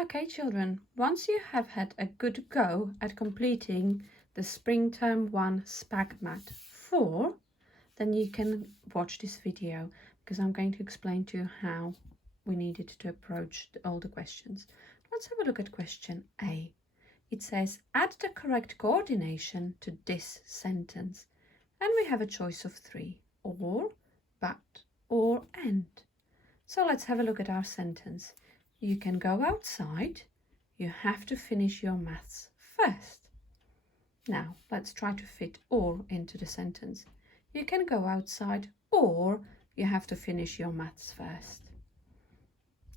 Okay, children, once you have had a good go at completing the Spring Term 1 SPaG Mat 4, then you can watch this video because I'm going to explain to you how we needed to approach all the questions. Let's have a look at question A. It says, add the correct coordination to this sentence. And we have a choice of 3, or, but, or, and. So let's have a look at our sentence. You can go outside. You have to finish your maths first. Now, let's try to fit or into the sentence. You can go outside, or you have to finish your maths first.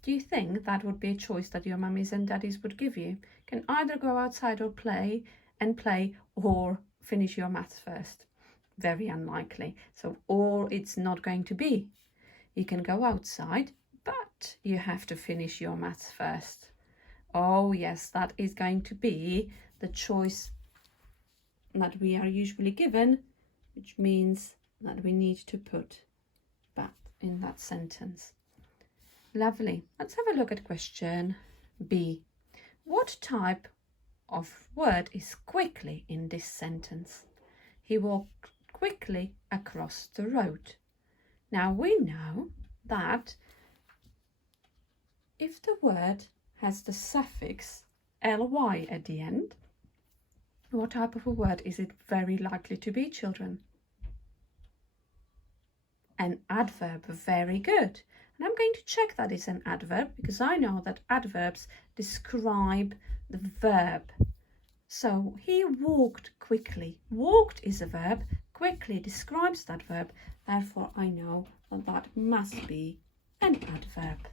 Do you think that would be a choice that your mummies and daddies would give you? You can either go outside or play, or finish your maths first. Very unlikely. So, or it's not going to be. You can go outside, but you have to finish your maths first. Oh yes, that is going to be the choice that we are usually given, which means that we need to put but in that sentence. Lovely. Let's have a look at question B. What type of word is quickly in this sentence? He walked quickly across the road. Now we know that if the word has the suffix ly at the end, what type of a word is it very likely to be, children? An adverb. Very good. And I'm going to check that it's an adverb because I know that adverbs describe the verb. So he walked quickly. Walked is a verb. Quickly describes that verb. Therefore, I know that that must be an adverb.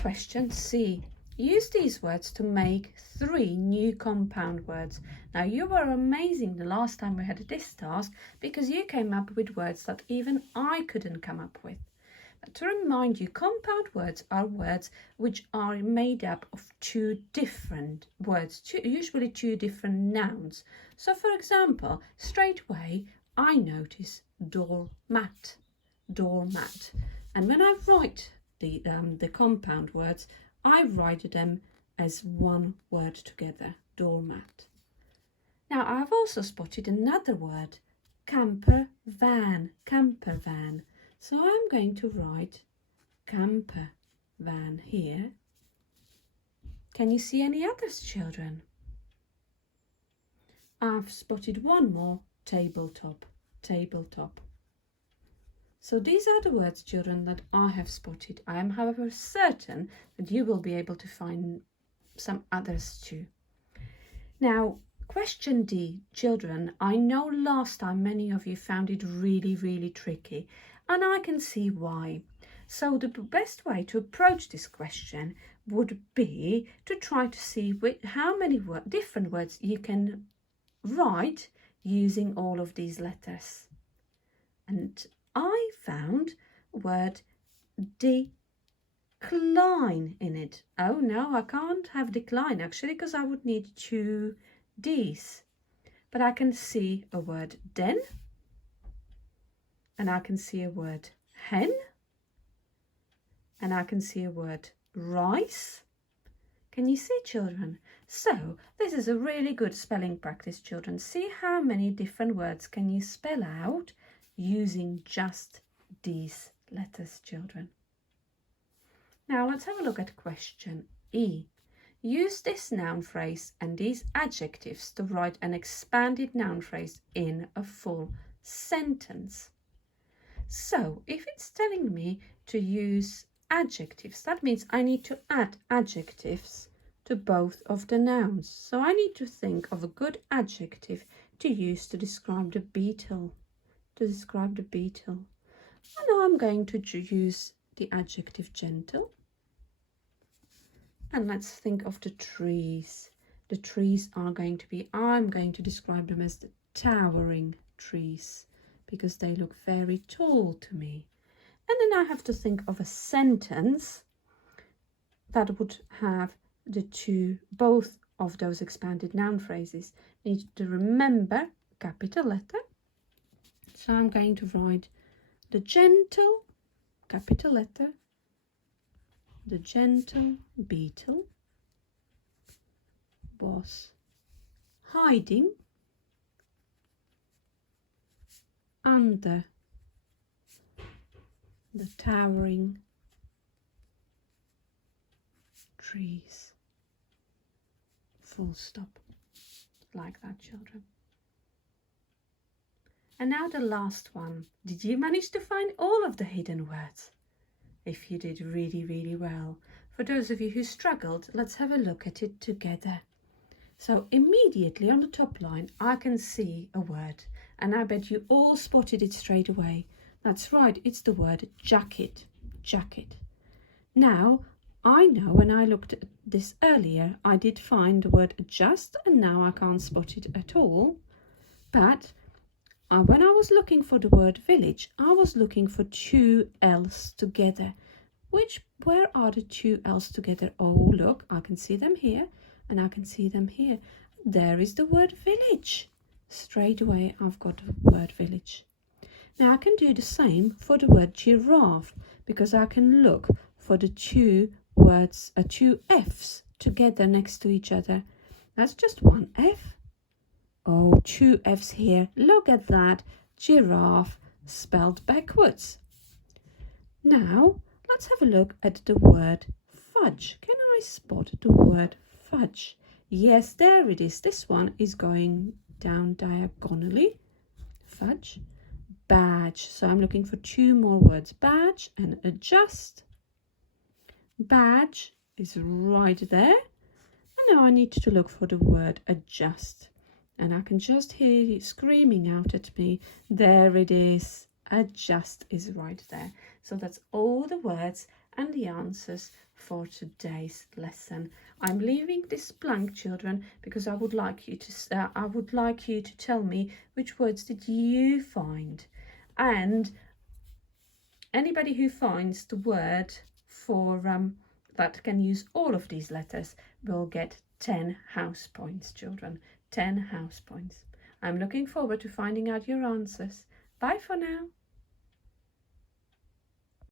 Question C. Use these words to make 3 new compound words. Now, you were amazing the last time we had this task because you came up with words that even I couldn't come up with. But to remind you, compound words are words which are made up of 2 different words, usually 2 different nouns. So, for example, straight away, I notice doormat, doormat. And when I write the compound words, I write them as one word together, doormat. Now, I've also spotted another word, camper van, camper van. So I'm going to write camper van here. Can you see any others, children? I've spotted one more, tabletop, tabletop. So these are the words, children, that I have spotted. I am, however, certain that you will be able to find some others too. Now, question D, children, I know last time many of you found it really, really tricky, and I can see why. So the best way to approach this question would be to try to see how many different words you can write using all of these letters. And I found word decline in it. Oh no, I can't have decline actually because I would need 2 D's. But I can see a word den, and I can see a word hen, and I can see a word rice. Can you see, children? So this is a really good spelling practice, children. See how many different words can you spell out using just these letters, children. Now let's have a look at question E. Use this noun phrase and these adjectives to write an expanded noun phrase in a full sentence. So if it's telling me to use adjectives, that means I need to add adjectives to both of the nouns. So I need to think of a good adjective to use to describe the beetle. And I'm going to use the adjective gentle. And let's think of the trees. The trees are going to be, I'm going to describe them as the towering trees because they look very tall to me. And then I have to think of a sentence that would have both of those expanded noun phrases. I need to remember capital letter. So I'm going to write the gentle, capital letter, the gentle beetle, was hiding under the towering trees. Full stop. Like that, children. And now the last one. Did you manage to find all of the hidden words? If you did really, really well. For those of you who struggled, let's have a look at it together. So immediately on the top line, I can see a word. And I bet you all spotted it straight away. That's right, it's the word jacket. Jacket. Now, I know when I looked at this earlier, I did find the word adjust, and now I can't spot it at all. But when I was looking for the word village, I was looking for two L's together. Where are the two L's together? Oh, look, I can see them here, and I can see them here. There is the word village. Straight away, I've got the word village. Now, I can do the same for the word giraffe, because I can look for the two words, two F's together next to each other. That's just one F. Oh, two F's here. Look at that. Giraffe spelled backwards. Now, let's have a look at the word fudge. Can I spot the word fudge? Yes, there it is. This one is going down diagonally. Fudge. Badge. So I'm looking for two more words. Badge and adjust. Badge is right there. And now I need to look for the word adjust. And I can just hear it screaming out at me. There it is. Adjust is right there. So that's all the words and the answers for today's lesson. I'm leaving this blank, children, because I would like you to tell me which words did you find. And anybody who finds the word for that can use all of these letters will get 10 house points, children. 10 house points. I'm looking forward to finding out your answers. Bye for now.